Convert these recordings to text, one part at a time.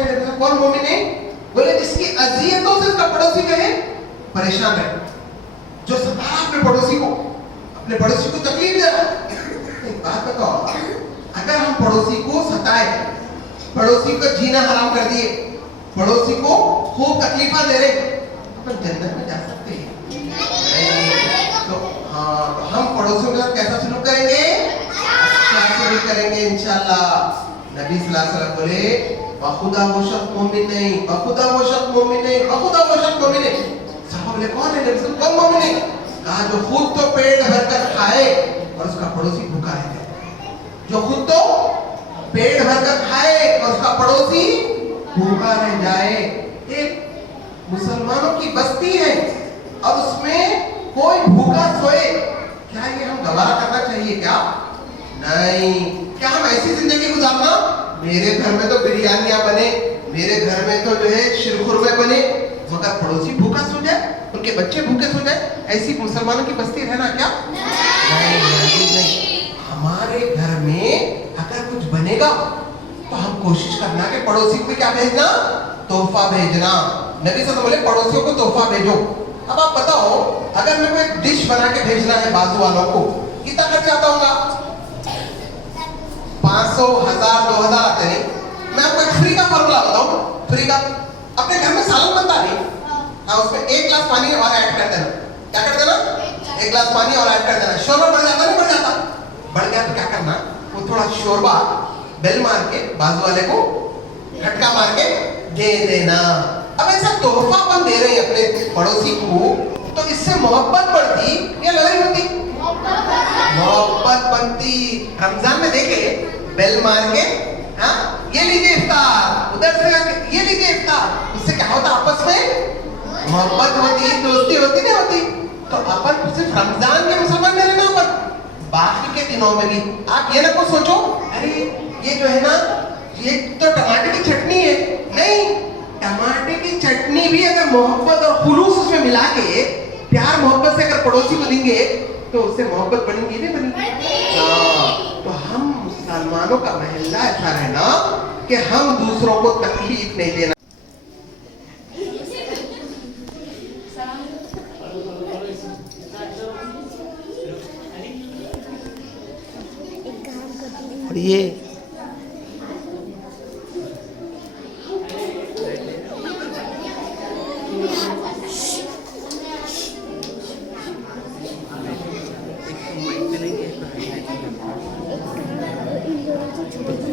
है? कौन मोमिन है? बोले जिसकी अजियतों से उसका पड़ोसी जो है परेशान है, जो सता रहा अपने पड़ोसी को तकलीफ दे रहा। एक बात बताओ, अगर हम पड़ोसी को सताए, पड़ोसी को जीना हराम कर दिए, पड़ोसी को खूब तकलीफा दे रहे, अपन जन्नत में जा सकते हैं? तो हाँ, तो हम पड़ोसियों के साथ कैसा सलूक करेंगे? अच्छा सलूक करेंगे इंशाल्लाह। नबी सल्लल्लाहु अलैहि वसल्लम बोले बखुदा वो शख्स मोमिन नहीं, बखुदा वो शख्स मोमिन नहीं, बखुदा वो शख्स मोमिन नहीं। साहब बोले कौन है? नबी कौन मोमिन है? कहा जो खुद तो पेट भरकर खाए और उसका पड़ोसी भूखा रह जाए। जो खुद तो पेट भरकर खाए और उसका पड़ोसी भूखा रह जाए। एक मुसलमानों की बस्ती है और उसमें कोई भूखा सोए, क्या ये हम गवारा करना चाहिए क्या? नहीं। क्या हम ऐसी जिंदगी गुजारना? मेरे घर में तो बिरयानियां बने, मेरे घर में तो जो है शिरखुरमे बने, मगर पड़ोसी भूखा सो जाए, उनके बच्चे भूखे सो जाए, ऐसी मुसलमानों की बस्ती रहना क्या? नहीं। हमारे घर में अगर कुछ बनेगा तो हम कोशिश करना कि पड़ोसी को क्या भेजना? तोहफा भेजना। नबी से तो बोले पड़ोसियों को तोहफा भेजो। अब आप बताओ, अगर मेरे को एक डिश बना के भेजना है बाजू वालों को, कितना खर्चा आता होगा? 500, 1000, 2000 आते नहीं। मैं आपको एक फ्री का फॉर्मूला बताऊं, फ्री का। अपने घर में सालन बनता नहीं, हाँ, उसमें 1 गिलास पानी और ऐड कर देना। क्या कर देना? 1 गिलास पानी और ऐड कर देना। शोरबा बढ़ जाता नहीं? बढ़ जाता। बढ़ गया तो क्या करना? वो थोड़ा शोरबा बेल मार के बाजू वाले को झटका मार के दे देना। अब ऐसा तोहफा अपन दे रहे हैं अपने पड़ोसी को, तो इससे मोहब्बत बढ़ती या लड़ाई होती? मोहब्बत बनती। रमजान में देखे बेल मार के, हाँ, ये लीजिए इफ्तार, उधर से ये लीजिए इफ्तार, इससे क्या होता? आपस में मोहब्बत होती, दोस्ती होती नहीं होती? तो अपन सिर्फ रमजान के मुसलमान नहीं रहना, अपन बाकी के दिनों में भी आप ये ना को सोचो, अरे ये जो है ना, ये तो टमाटर की चटनी है। नहीं, टमाटर की चटनी भी अगर मोहब्बत और खुलूस उसमें मिला के प्यार मोहब्बत से अगर पड़ोसी को देंगे तो उससे मोहब्बत बनेगी नहीं बनेगी? तो हम मुसलमानों का महल्ला ऐसा रहना कि हम दूसरों को तकलीफ नहीं देना। और ये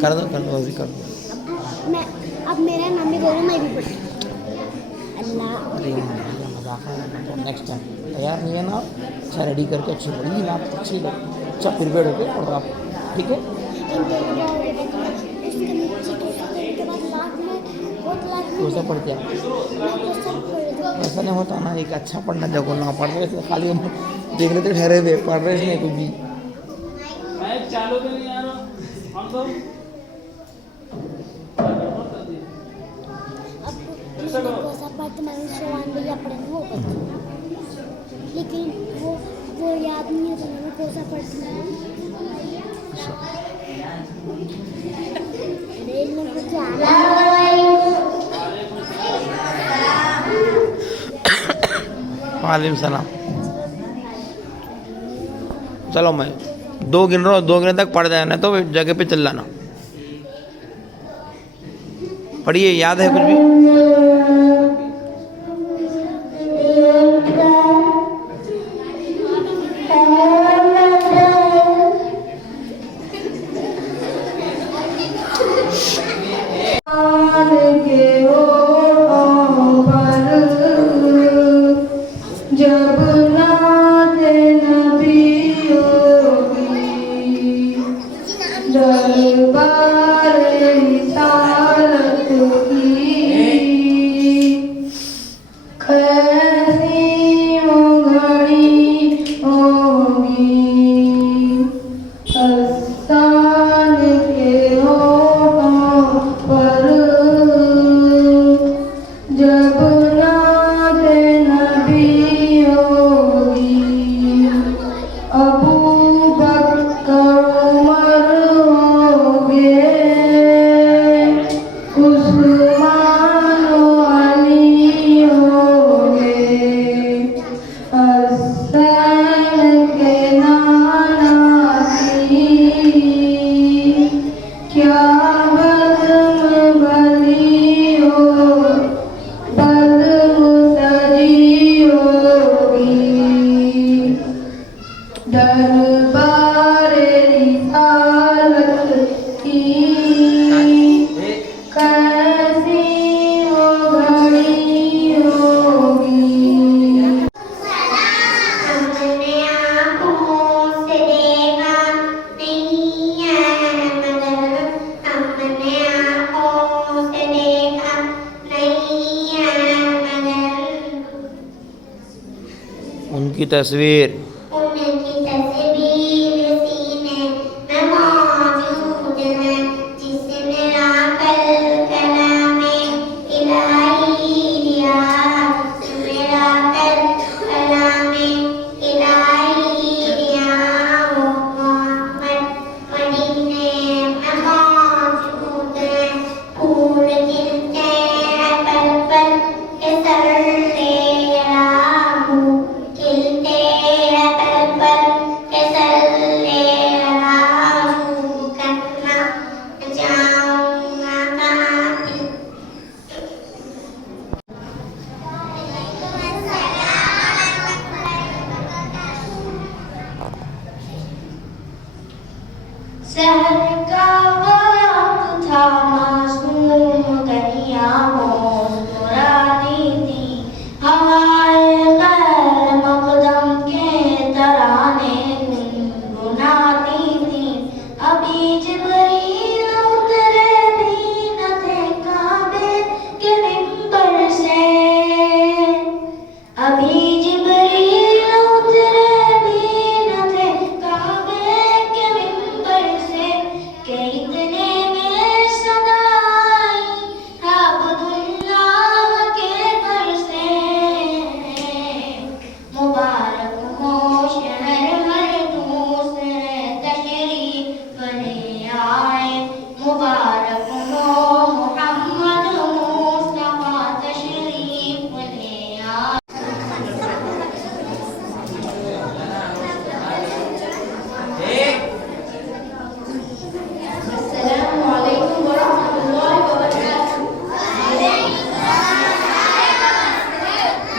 कर दो अभी कर दो। मैं अब मेरा नाम भी बोलो, मैं भी पढ़ूँ। अल्लाह। अरे मजाक है, नेक्स्ट टाइम तैयार नहीं है ना, अच्छा रेडी करके अच्छी पढ़ेंगी ना आप, अच्छी अच्छा प्रिपेयर होकर पढ़ो आप, ठीक है? कैसा पढ़ते हैं? ऐसा नहीं होता ना, एक अच्छा पढ़ना जगह ना पढ़ रहे थे, खाली हम देख रहे थे, ठहरे हुए पढ़ रहे नहीं कुछ भी। चालू तो नहीं आ रहा हम तो लेकिन वो याद नहीं होता मैं कौन सा पढ़ती हूँ। वालेकुम सलाम। चलो मैं 2 गिन रहा हूँ, 2 गिने तक पढ़ जाना तो जगह पे चल जाना। पढ़िए, याद है कुछ भी? स्थान के होठों पर उनकी तस्वीर उनकी तस्वीर सीने में मौजूद है, जिसने आकर कलामे इलाही दिया, जिसने आकर कलामे इलाही दिया। वो मोहम्मद मदीने में मौजूद है, फूल खिलते हैं पल पल के सरले राहू, खिलते हैं पल पल के सरले राहू, करना जाऊंगा कातिल। शहर का वक्त था, मासूम कलियां मुस्कुराती थी, हवाएं गैर मक़दम के तराने गुनगुनाती थी। अभी जिब्रील उतरे भी न थे काबे के मिंबर से, अभी जिब्रील उतरे भी न थे काबे के मिंबर से, के इतने में सदा आई अब्दुल्लाह के घर से। मुबारक हो शहर हर दूसरे तशरीफ ले आए, मुबारक हो मोहम्मद मुस्तफा तशरीफ ले आए। अस्सलामु अलैकुम वरहमतुल्लाहि वबरकातुहू।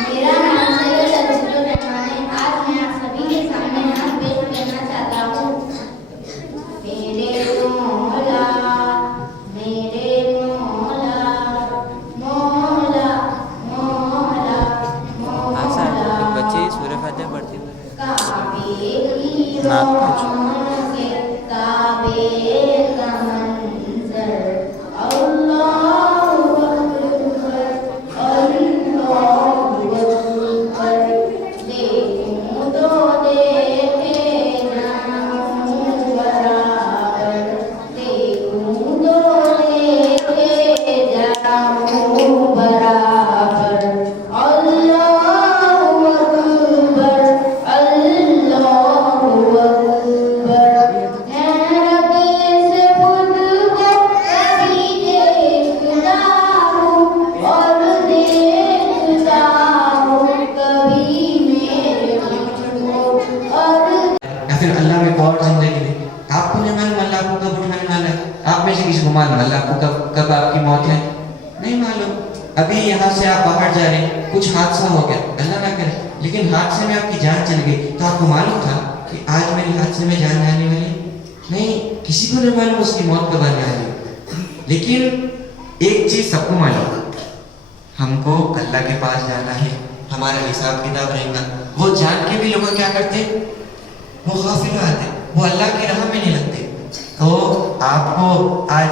मेरा नाम सैयद अब्दुल रहमान है। आज मैं आप सभी के सामने नाम पेश करना चाहता हूँ। मेरे मौला, मेरे मौला, मौला, मौला, मौला। बच्चे सूर्य फातिहा पढ़ती हुई काबे की नात कुछ। रौनक, काबे का मंजर, अल्लाहु अकबर, अल्लाहु अकबर। देखूं तो देखे जाऊं बराबर, देखूं तो देखे जाऊं बराबर। अल्लाहु अकबर, अल्लाहु अकबर। हैरत से खुद को कभी देखता हूँ और देखता हूँ कभी मेरे मन को, और या फिर अल्लाह में एक और जिंदगी दे। आपको नहीं मालूम अल्लाह आपको कब उठाने वाला है? आप में से किसी को मालूम अल्लाह आपको कब आपकी मौत है? नहीं मालूम। अभी यहाँ से आप बाहर जा रहे हैं, कुछ हादसा हो गया, अल्लाह ना करे, लेकिन हादसे में आपकी जान चली गई, तो आपको मालूम था कि आज मेरी हादसे में जान जाने वाली है? नहीं, किसी को नहीं मालूम उसकी मौत कब आने वाली है। लेकिन एक चीज सबको मालूम, हमको अल्लाह के पास जाना है, हमारा हिसाब किताब रहेगा। वो जान के भी लोग क्या करते, वो गाफिल आते, वो अल्लाह की राह में नहीं लगते। तो आपको आज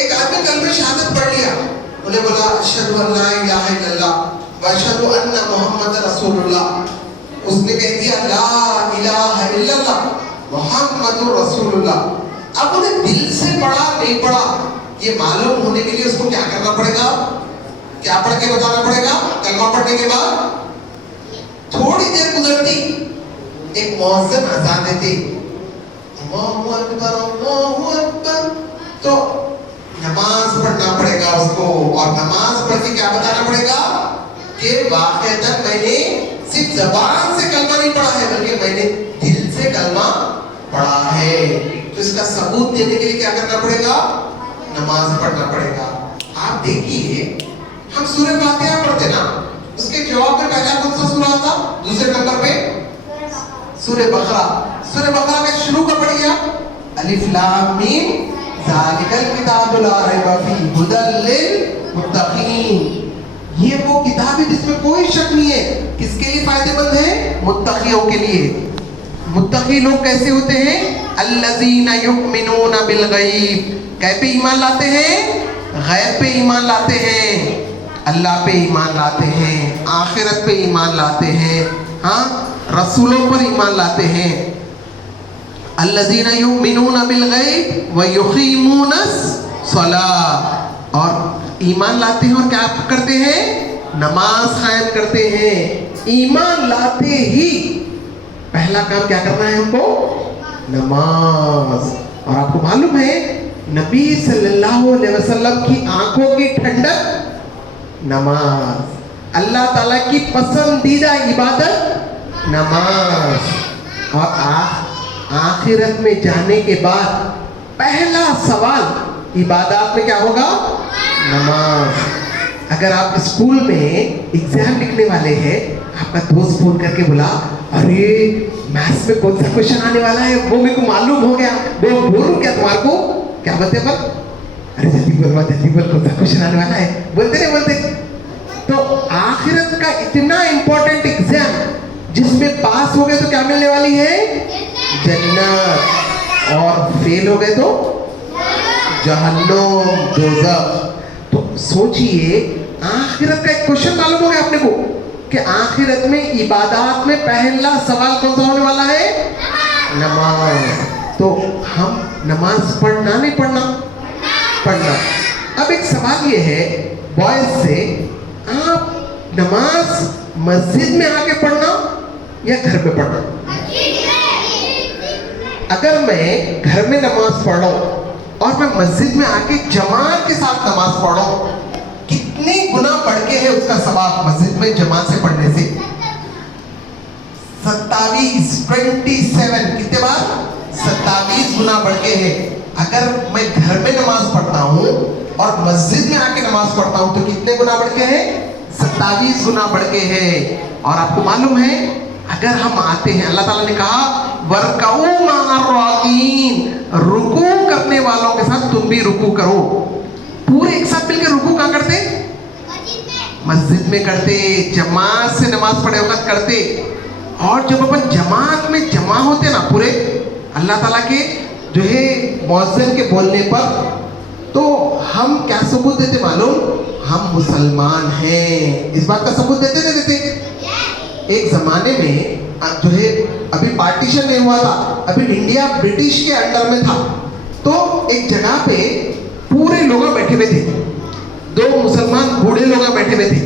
एक आदमी कलमे शहादत पढ़ लिया, उन्हें बोला अशहदु अल्ला इलाहा इल्लल्लाह व अशहदु अन्ना मुहम्मद रसूलुल्लाह। उसने कह दिया ला इलाहा इल्लल्लाह मुहम्मदुर रसूलुल्लाह। अब उन्हें दिल से पढ़ा नहीं पढ़ा ये मालूम होने के लिए उसको क्या करना पड़ेगा? क्या पढ़ के बताना पड़ेगा? कलमा पढ़ने के बाद थोड़ी देर गुजरती, एक मुअज्जिन अज़ान देती, अल्लाहु अकबर अल्लाहु अकबर, तो नमाज पढ़ना पड़ेगा उसको। और नमाज पढ़ के क्या बताना पड़ेगा कि वाक़ईतन मैंने सिर्फ ज़बान से कलमा नहीं पढ़ा है बल्कि मैंने दिल से कलमा पढ़ा है। तो इसका सबूत देने के लिए क्या करना पड़ेगा? नमाज पढ़ना पड़ेगा। आप देखिए हम सूरह फातिहा पढ़ते ना, उसके जवाब में पहला कौन सा सूरा आता? दूसरे नंबर पे सूरह बकरा। सूरह बकरा का शुरू कब पढ़ गया? अलिफ लाम मीम ज़ालिकल किताबु ला रैब फीह हुदल लिल मुत्तकीन। ये वो किताब है जिसमें कोई शक नहीं है। किसके लिए फायदेमंद है? मुत्तकियों के लिए। मुत्तकी लोग कैसे होते हैं? अल्लज़ीना युमिनूना बिल गैब। कै पे ईमान लाते हैं? गैब पे ईमान लाते हैं, अल्लाह पे ईमान लाते हैं, आखिरत पे ईमान लाते हैं, हाँ रसूलों पर ईमान लाते हैं। अल्लज़ीना युमिनूना बिल गैब व युक़ीमूनस सलाह। और ईमान लाते हैं और क्या करते हैं? नमाज कायम करते हैं। ईमान लाते ही पहला काम क्या करना है हमको? नमाज। और आपको मालूम है नबी सल्लल्लाहु अलैहि वसल्लम की आंखों की ठंडक नमाज, अल्लाह ताला की पसंदीदा इबादत नमाज। और आखिरत में जाने के बाद पहला सवाल इबादत में क्या होगा? नमाज। अगर आप स्कूल में एग्जाम लिखने वाले हैं, आपका दोस्त फोन करके बोला अरे मैथ्स में कौन सा क्वेश्चन आने वाला है वो मेरे को मालूम हो गया, वो बोलूं क्या तुम्हारे को? क्या बोलते हैं? अरे जल्दी बोल कौन सा क्वेश्चन आने वाला है, बोलते नहीं बोलते? तो आखिरत का इतना इंपॉर्टेंट एग्जाम जिसमें पास हो गए तो क्या मिलने वाली है? जन्नत। और फेल हो गए तो जहन्नम, दोज़ख। तो सोचिए आखिरत का एक क्वेश्चन मालूम हो गया अपने को कि आखिरत में इबादत में पहला सवाल कौन सा होने वाला है? नमाज। तो हम नमाज पढ़ना नहीं पढ़ना? पढ़ना। अब एक सवाल ये है बॉयज से, आप नमाज मस्जिद में आके पढ़ना या घर में पढ़ना? अगर मैं घर में नमाज पढ़ूं और मैं मस्जिद में आके जमात के साथ नमाज पढ़ूं, कितनी गुना बढ़ के है उसका सवाब मस्जिद में जमात से पढ़ने से? 27 कितने बार? 27 गुना बढ़ के है। अगर मैं घर में नमाज पढ़ता हूँ और मस्जिद में आके नमाज पढ़ता हूँ तो कितने गुना बढ़ के है? 27 गुना बढ़ के है। और आपको मालूम है अगर हम आते हैं, अल्लाह ताला ने कहा वरकऊ मअर्राकीन, रुकू करने वालों के साथ तुम भी रुकू करो। पूरे एक साथ मिलकर रुकू कहाँ करते? मस्जिद में करते, जमात से नमाज पढ़े वक्त करते। और जब अपन जमात में जमा होते ना पूरे अल्लाह ताला के जो है मुअज्जिन के बोलने पर, तो हम क्या सबूत देते मालूम? हम मुसलमान हैं। इस बात का सबूत देते नहीं देते? एक जमाने में जो है अभी पार्टीशन नहीं हुआ था, अभी इंडिया ब्रिटिश के अंडर में था, तो एक जगह पे पूरे लोग बैठे हुए थे। 2 मुसलमान बूढ़े लोग बैठे हुए थे,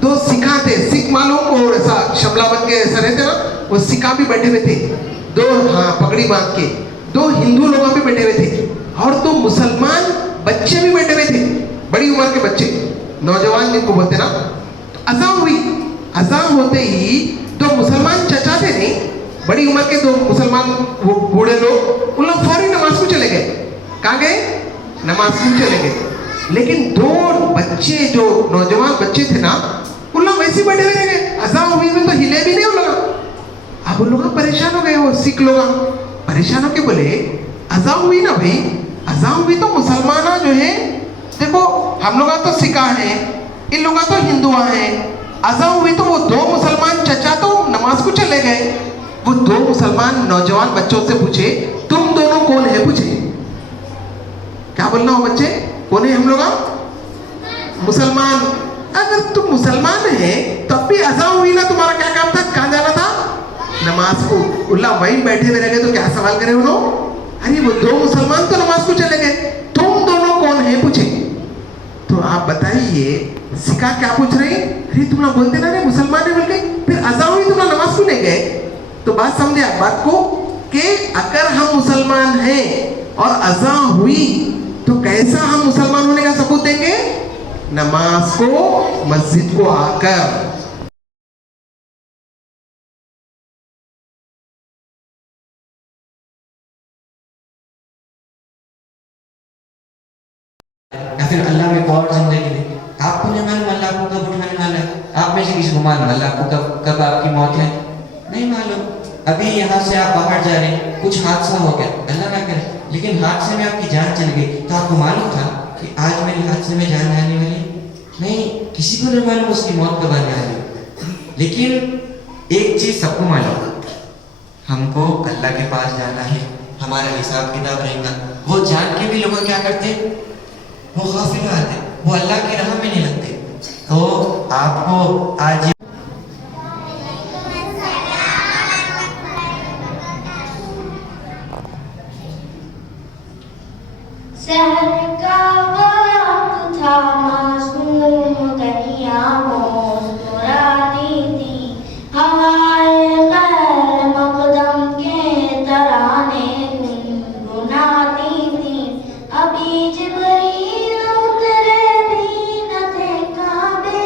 2 सिखा थे, सिख मालूम और ऐसा शमला बन के ऐसा रहते ना, वो सिखा भी बैठे हुए थे, 2 हाँ पगड़ी बांध के, 2 हिंदू लोग भी बैठे हुए थे, और 2 मुसलमान बच्चे भी बैठे हुए थे, बड़ी उम्र के बच्चे, नौजवान जिनको बोलते ना। तो अज़ान हुई, अज़ान होते ही 2 मुसलमान चचा थे नहीं, बड़ी उम्र के 2 मुसलमान वो बूढ़े लोग, उन लोग फौरी नमाज को चले गए। कहाँ गए? नमाज को चले गए। लेकिन 2 बच्चे जो नौजवान बच्चे थे ना, उन लोग वैसे बैठे हुए गए, अज़ान हुई में तो हिले भी नहीं उन लोग। अब उन लोग परेशान हो गए, वो सिख लोग परेशान होके बोले अज़ान हुई ना भाई, अज़ान हुई तो मुसलमान जो है देखो, हम लोग तो सिखा हैं, इन लोग तो हिंदू हैं, अज़ान हुई तो वो 2 मुसलमान चचा तो नमाज को चले गए। वो 2 मुसलमान नौजवान बच्चों से पूछे तुम दोनों कौन है? पूछे क्या बोलना हो बच्चे? कौन है हम लोग? मुसलमान। अगर तुम मुसलमान है तब भी अज़ां हुई ना, तुम्हारा क्या काम था? कहाँ जाना था? नमाज को। उल्ला वहीं बैठे हुए रह गए तो क्या सवाल करे उन्होंने? अरे वो दो मुसलमान तो नमाज को चले गए, तुम दोनों कौन है पूछे? तो आप बताइए, सिखा क्या पूछ रहे? अरे तुम लोग बोलते ना रे मुसलमान है बोल के, फिर अज़ां हुई तुम लोग नमाज को नहीं गए। तो बात समझे आप बात को, कि अगर हम मुसलमान हैं और अज़ां हुई तो कैसा हम मुसलमान होने का सबूत देंगे? नमाज को, मस्जिद को आकर। या फिर अल्लाह में और जिंदगी दे। आपको नहीं मालूम अल्लाह आपको कब उठाने वाला है? आप में से किसी को मालूम अल्लाह आपको कब आपकी मौत है? नहीं मालूम। अभी यहाँ से आप बाहर जा रहे हैं, कुछ हादसा हो गया, अल्लाह ना करे, लेकिन हादसे में आपकी जान चली गई, तो आपको मालूम था कि आज मेरे हादसे में जान आने वाली? नहीं, किसी को नहीं मालूम उसकी मौत कब आने वाली। लेकिन एक चीज सबको मालूम, हमको अल्लाह के पास जाना है, हमारा हिसाब किताब रहेगा। वो जान के भी लोग क्या करते? वो गाफिल आते, वो अल्लाह की राह में नहीं लगते। तो आपको आज सहर का वक्त था, मासूम कलियां मुस्कुराती थी, हवाएं गैर मकदम के तराने गुनगुनाती थी। अभी जिब्रील उतरे भी न थे काबे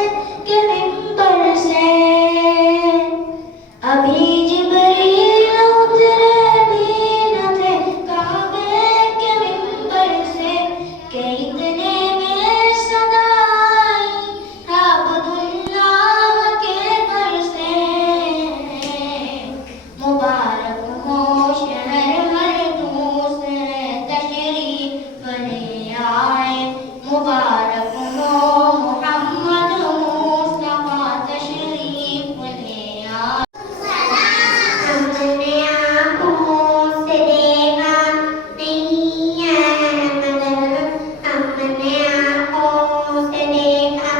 के मिंबर से, अभी जिब्रील उतरे भी न थे काबे के मिंबर से, के इतने में सदा आई अब्दुल्लाह के घर से। मुबारक हो शहर हर दूसरे तशरीफ ले आए, मुबारक हो मोहम्मद मुस्तफा तशरीफ ले आए। हमने आँखों से देखा नहीं है मगर, हमने आँखों से देखा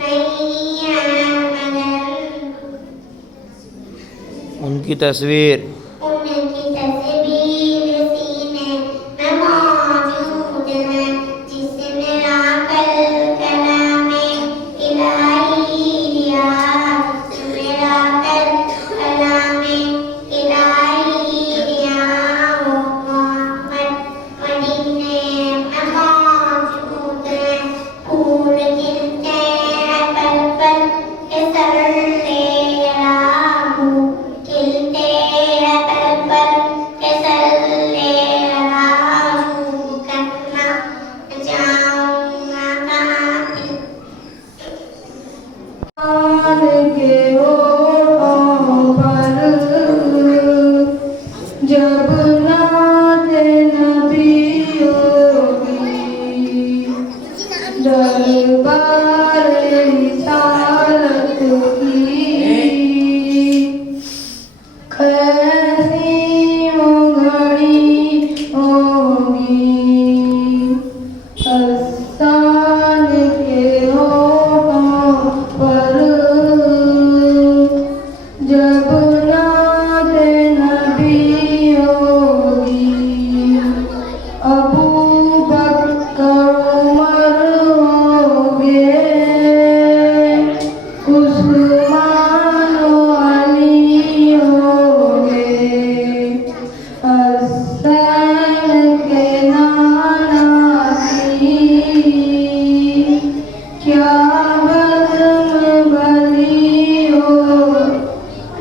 नहीं है मगर, उनकी तस्वीर उनकी तस्वीर सीने में मौजूद है, जिसने आकर कलामे इलाही लिया, मेरा कर कलामे इलाही लिया। वो मोहम्मद मदीने में मौजूद है, फूल खिलते हैं पल पल के सरले राहू, खिलते हैं पल पल के सरले राहू, करना जाऊंगा काफिल। के होठों पर जब नात नबी होगी, दरबार रिसालत की कैसी वो घड़ी होगी। हसन के होठों पर जब नात नबी होगी, अबू बकर उमर होंगे, उस्मान अली होंगे। हसन के नाना की क्या बज़्म भली हो,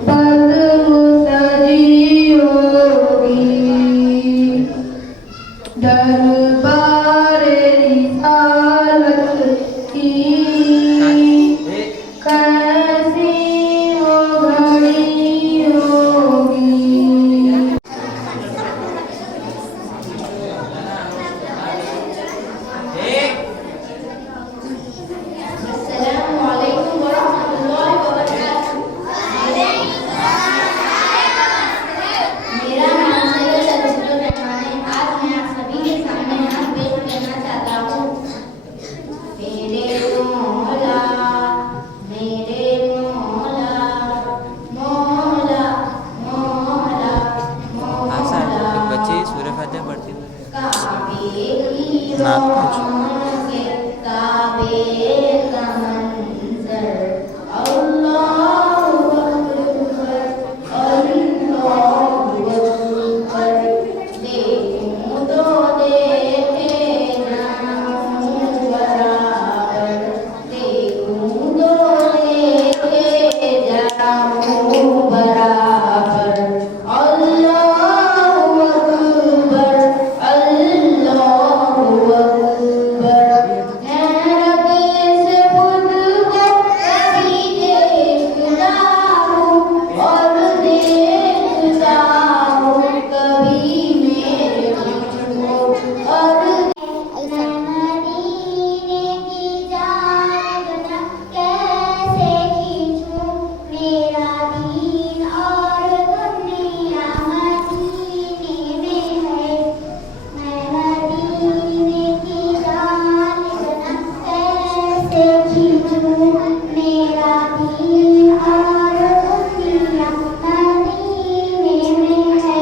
बज़्म सजी होगी। दरबार रिसालत की कैसी वो घड़ी होगी। अस्सलामुअलैकुम वरहमतुल्लाहि वबरकातुहू। मेरा नाम सैयद अरशदुर रहमान है। आज मैं आप सभी के सामने नात पेश करना चाहता नाथ पूछ। काबे का मंजर अल्लाहु अकबर अल्लाहु अकबर देखूं तो देखे जाऊं बराबर देखूं तो देखे जाऊं बराबर अल्लाहु अकबर अल्लाहु अकबर हैरत से खुद को कभी देखता हूँ और देखता हूँ कभी मेरे मुझको और मदीने की जान कैसे खींचूं मेरा दीन और दुनिया मदीने में है मैं मदीने की जान कैसे खींचूं मेरा दीन और दुनिया मदीने में है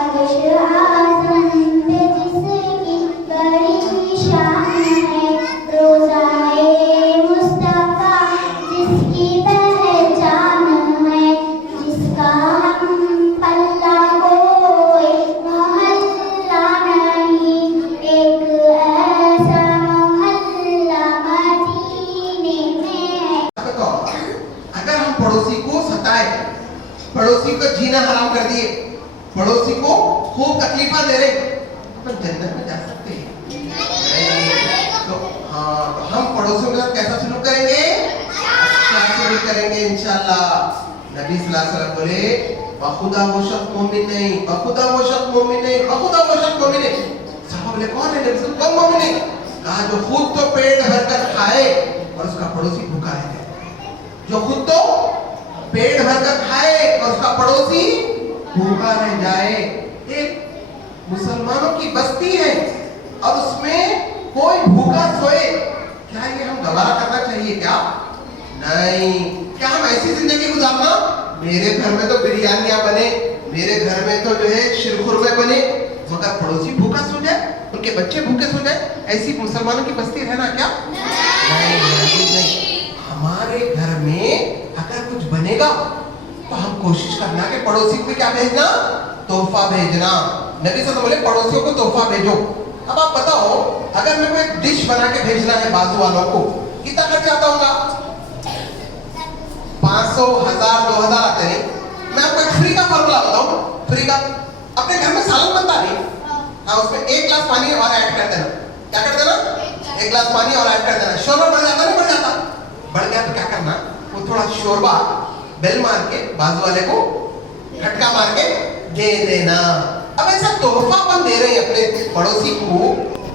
अर्श आज़म पे जिसकी बड़ी शान है रोज़ाए मुस्तफ़ा जिसकी पहचान है जिसका हम पल्ला कोई मोहल्ला नहीं एक ऐसा मोहल्ला मदीने में है बताओ, अगर हम पड़ोसी को सताए, पड़ोसी को जीना हराम कर दिए, पड़ोसी को खूब तकलीफा दे रहे, अपन जन्नत में जा सकते हैं? नहीं। तो हाँ, तो हम पड़ोसियों के साथ कैसा सलूक करेंगे? अच्छा सलूक करेंगे इंशाल्लाह। नबी सल्लल्लाहु अलैहि वसल्लम बोले, बखुदा वो शख्स मोमिन नहीं, बखुदा वो शख्स मोमिन नहीं, बखुदा वो शख्स मोमिन नहीं। साहब बोले कौन है? नबी सल्लल्लाहु अलैहि वसल्लम कौन मोमिन है? कहा जो खुद तो पेट भरकर खाए और उसका पड़ोसी भूखा रह जाए। जो खुद तो पेट भरकर खाए और उसका पड़ोसी भूखा रह जाए। एक मुसलमानों की बस्ती है और उसमें कोई भूखा सोए, क्या ये हम गवारा करना चाहिए क्या? नहीं। क्या हम ऐसी जिंदगी गुजारना? मेरे घर में तो बिरयानियां बने, मेरे घर में तो जो है शिरखुरमे बने, मगर पड़ोसी भूखा सो जाए, उनके बच्चे भूखे सो जाए, ऐसी मुसलमानों की बस्ती रहना क्या? नहीं। हमारे घर में अगर कुछ बनेगा तो हम कोशिश करना कि पड़ोसी को क्या भेजना? तोहफा भेजना। नबी से तो बोले पड़ोसियों को तोहफा भेजो। अब आप बताओ, अगर मेरे को एक डिश बना के भेजना है बाजू वालों को, कितना खर्चा आता होगा? 500, 1000, 2000 आते नहीं। मैं आपको एक फ्री का फॉर्मूला बताऊं, फ्री का। अपने घर में सालन बनता नहीं, हाँ, उसमें 1 गिलास पानी और ऐड कर देना। क्या कर देना? 1 गिलास पानी और ऐड कर देना। शोरबा बढ़ जाता नहीं? बढ़ जाता। बढ़ गया तो क्या करना? वो थोड़ा शोरबा बेल मार के बाजू वाले को झटका मार के दे देना। अब ऐसा तोहफा अपन दे रहे हैं अपने पड़ोसी को,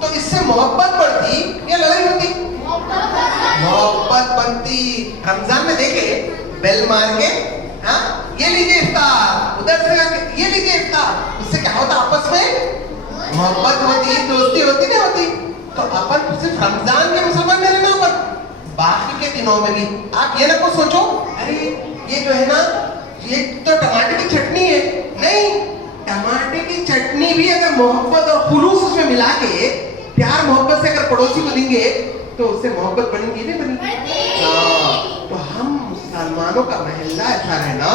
तो इससे मोहब्बत बढ़ती या लड़ाई होती? मोहब्बत बनती। रमजान में देखे बेल मार के, हाँ, ये लीजिए इफ्तार, उधर से ये लीजिए इफ्तार, उससे क्या होता? आपस में मोहब्बत होती, दोस्ती होती नहीं होती? तो अपन सिर्फ रमजान के मुसलमान नहीं रहना, अपन बाकी के दिनों में भी आप ये ना को सोचो, अरे ये जो है ना, ये तो टमाटर की चटनी है। नहीं, टमाटर की चटनी भी अगर मोहब्बत और खुलूस उसमें मिला के प्यार मोहब्बत से अगर पड़ोसी को देंगे तो उससे मोहब्बत बनेगी नहीं बनेगी? तो हम मुसलमानों का महल्ला ऐसा रहना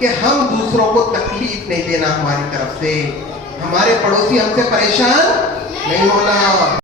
कि हम दूसरों को तकलीफ नहीं देना, हमारी तरफ से हमारे पड़ोसी हमसे परेशान नहीं होना।